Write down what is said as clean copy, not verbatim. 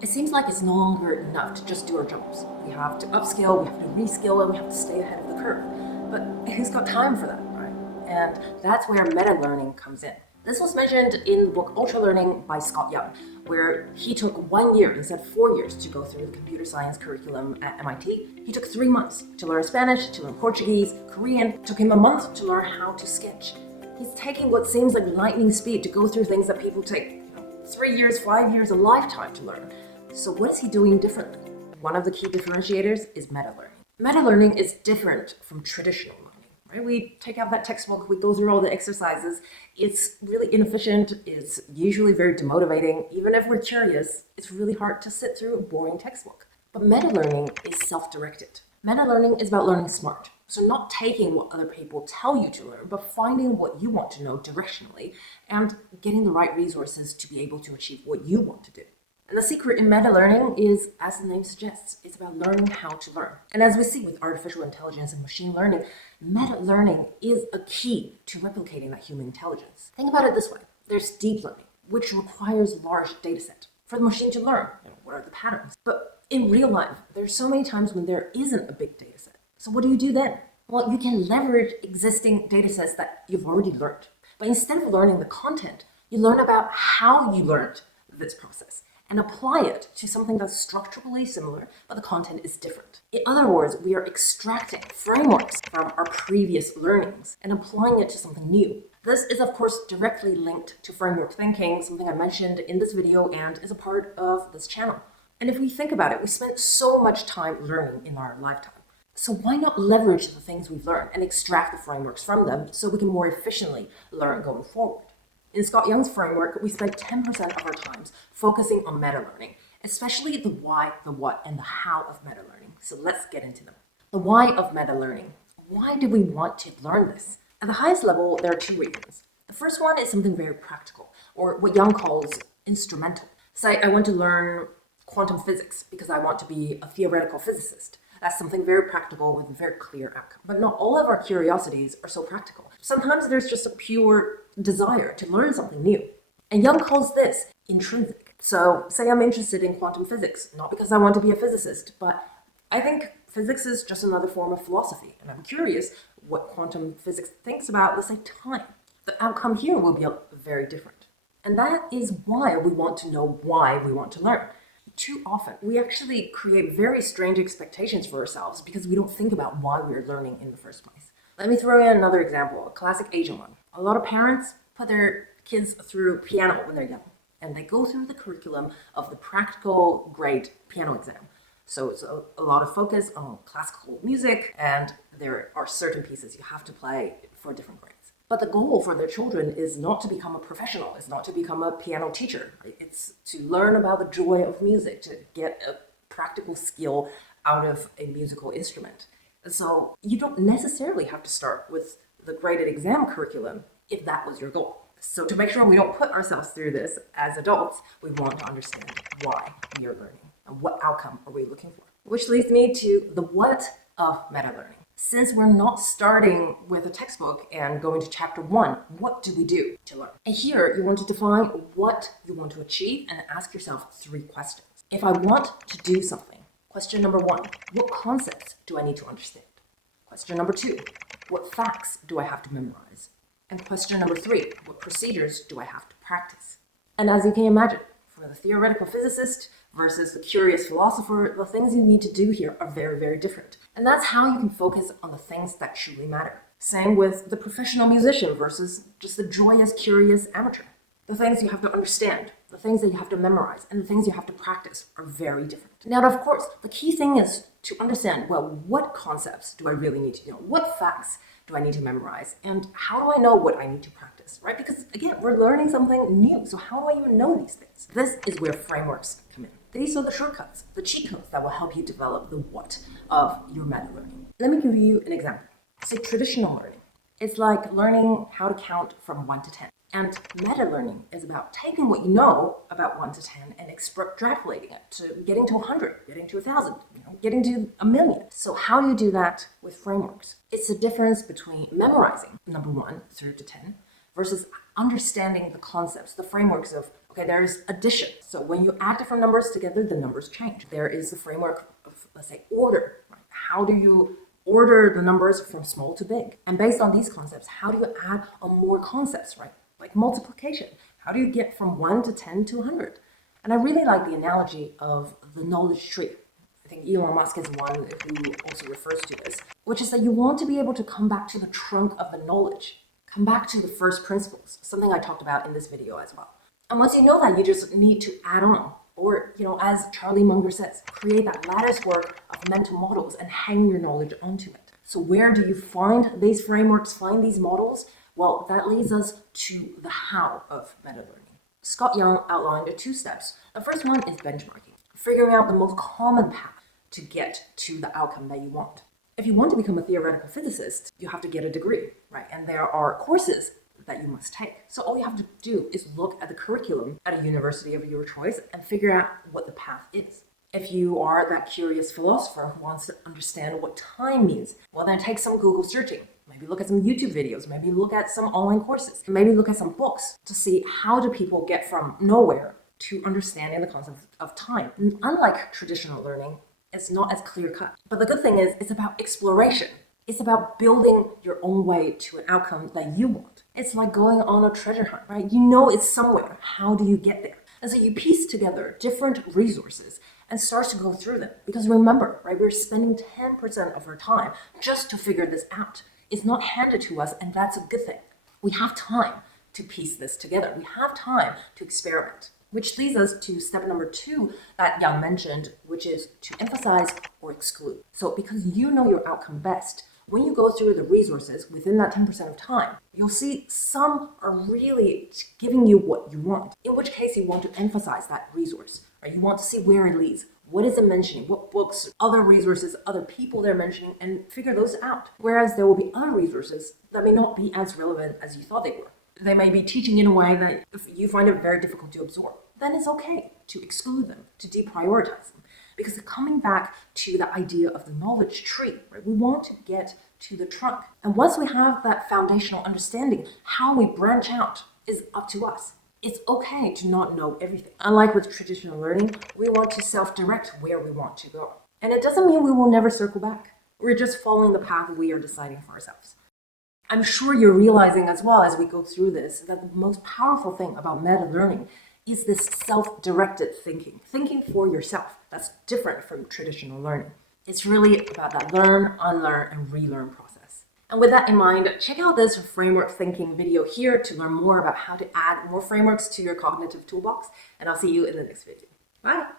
It seems like it's no longer enough to just do our jobs. We have to upskill, we have to reskill, and we have to stay ahead of the curve. But who's got time for that, right? And that's where meta-learning comes in. This was mentioned in the book Ultralearing by Scott Young, where he took 1 year instead of 4 years to go through the computer science curriculum at MIT. He took 3 months to learn Spanish, to learn Portuguese, Korean. It took him a month to learn how to sketch. He's taking what seems like lightning speed to go through things that people take 3 years, 5 years, a lifetime to learn. So what is he doing differently? One of the key differentiators is meta-learning. Meta-learning is different from traditional learning, right? We take out that textbook, we go through all the exercises. It's really inefficient, it's usually very demotivating. Even if we're curious, it's really hard to sit through a boring textbook. But meta-learning is self-directed. Meta-learning is about learning smart. So not taking what other people tell you to learn, but finding what you want to know directionally and getting the right resources to be able to achieve what you want to do. And the secret in meta-learning is, as the name suggests, it's about learning how to learn. And as we see with artificial intelligence and machine learning, meta-learning is a key to replicating that human intelligence. Think about it this way. There's deep learning, which requires large data set for the machine to learn. What are the patterns? But in real life, there's so many times when there isn't a big data set. So what do you do then? Well, you can leverage existing data sets that you've already learned. But instead of learning the content, you learn about how you learned this process and apply it to something that's structurally similar, but the content is different. In other words, we are extracting frameworks from our previous learnings and applying it to something new. This is, of course, directly linked to framework thinking, something I mentioned in this video and is a part of this channel. And if we think about it, we spend so much time learning in our lifetime. So why not leverage the things we've learned and extract the frameworks from them so we can more efficiently learn going forward? In Scott Young's framework, we spend 10% of our times focusing on meta-learning, especially the why, the what, and the how of meta-learning. So let's get into them. The why of meta-learning. Why do we want to learn this? At the highest level, there are 2 reasons. The first one is something very practical, or what Young calls instrumental. Say I want to learn quantum physics because I want to be a theoretical physicist. That's something very practical with a very clear outcome. But not all of our curiosities are so practical. Sometimes there's just a pure desire to learn something new. And Young calls this intrinsic. So say I'm interested in quantum physics, not because I want to be a physicist, but I think physics is just another form of philosophy. And I'm curious what quantum physics thinks about, let's say, time. The outcome here will be very different. And that is why we want to know why we want to learn. Too often, we actually create very strange expectations for ourselves because we don't think about why we're learning in the first place. Let me throw in another example, a classic Asian one. A lot of parents put their kids through piano when they're young, and they go through the curriculum of the practical grade piano exam. So it's a lot of focus on classical music, and there are certain pieces you have to play for different grades. But the goal for their children is not to become a professional, it's not to become a piano teacher. Right? It's to learn about the joy of music, to get a practical skill out of a musical instrument. So you don't necessarily have to start with the graded exam curriculum if that was your goal. So to make sure we don't put ourselves through this as adults, we want to understand why we are learning and what outcome are we looking for. Which leads me to the what of meta-learning. Since we're not starting with a textbook and going to chapter 1, what do we do to learn? And here you want to define what you want to achieve and ask yourself 3 questions. If I want to do something, question number 1, what concepts do I need to understand? Question number 2, what facts do I have to memorize? And question number 3, what procedures do I have to practice? And as you can imagine, for the theoretical physicist versus the curious philosopher, the things you need to do here are very, very different. And that's how you can focus on the things that truly matter. Same with the professional musician versus just the joyous, curious amateur. The things you have to understand, the things that you have to memorize, and the things you have to practice are very different. Now, of course, the key thing is to understand, well, what concepts do I really need to know? What facts do I need to memorize? And how do I know what I need to practice, right? Because again, we're learning something new. So how do I even know these things? This is where frameworks come in. These are the shortcuts, the cheat codes that will help you develop the what of your meta-learning. Let me give you an example. Say traditional learning. It's like learning how to count from 1 to 10. And meta-learning is about taking what you know about 1 to 10 and extrapolating it to getting to 100, getting to 1,000, getting to 1,000,000. So how do you do that with frameworks? It's the difference between memorizing number 1 through to 10 versus understanding the concepts, the frameworks of, okay, there's addition. So when you add different numbers together, the numbers change. There is the framework of, let's say, order. Right? How do you order the numbers from small to big? And based on these concepts, how do you add on more concepts, right? Like multiplication. How do you get from 1 to 10 to 100? And I really like the analogy of the knowledge tree. I think Elon Musk is one who also refers to this, which is that you want to be able to come back to the trunk of the knowledge, come back to the first principles, something I talked about in this video as well. And once you know that, you just need to add on, or, as Charlie Munger says, create that lattice work of mental models and hang your knowledge onto it. So where do you find these frameworks, find these models? Well, that leads us to the how of meta-learning. Scott Young outlined 2 steps. The first one is benchmarking, figuring out the most common path to get to the outcome that you want. If you want to become a theoretical physicist, you have to get a degree, right? And there are courses that you must take. So all you have to do is look at the curriculum at a university of your choice and figure out what the path is. If you are that curious philosopher who wants to understand what time means, well, then take some Google searching. Maybe look at some YouTube videos, maybe look at some online courses, maybe look at some books to see how do people get from nowhere to understanding the concept of time. And unlike traditional learning, it's not as clear-cut. But the good thing is it's about exploration. It's about building your own way to an outcome that you want. It's like going on a treasure hunt, right? You know it's somewhere. How do you get there? And so you piece together different resources and start to go through them. Because remember, right, we're spending 10% of our time just to figure this out. It's not handed to us, and that's a good thing. We have time to piece this together. We have time to experiment. Which leads us to step number 2 that Yang mentioned, which is to emphasize or exclude. So because you know your outcome best, when you go through the resources within that 10% of time, you'll see some are really giving you what you want, in which case you want to emphasize that resource, right? You want to see where it leads. What is it mentioning? What books, other resources, other people they're mentioning, and figure those out. Whereas there will be other resources that may not be as relevant as you thought they were. They may be teaching in a way that you find it very difficult to absorb. Then it's okay to exclude them, to deprioritize them. Because coming back to the idea of the knowledge tree, right, we want to get to the trunk. And once we have that foundational understanding, how we branch out is up to us. It's okay to not know everything. Unlike with traditional learning, we want to self-direct where we want to go. And it doesn't mean we will never circle back. We're just following the path we are deciding for ourselves. I'm sure you're realizing as well as we go through this that the most powerful thing about meta-learning is this self-directed thinking. Thinking for yourself. That's different from traditional learning. It's really about that learn, unlearn, and relearn process. And with that in mind, check out this framework thinking video here to learn more about how to add more frameworks to your cognitive toolbox. And I'll see you in the next video. Bye!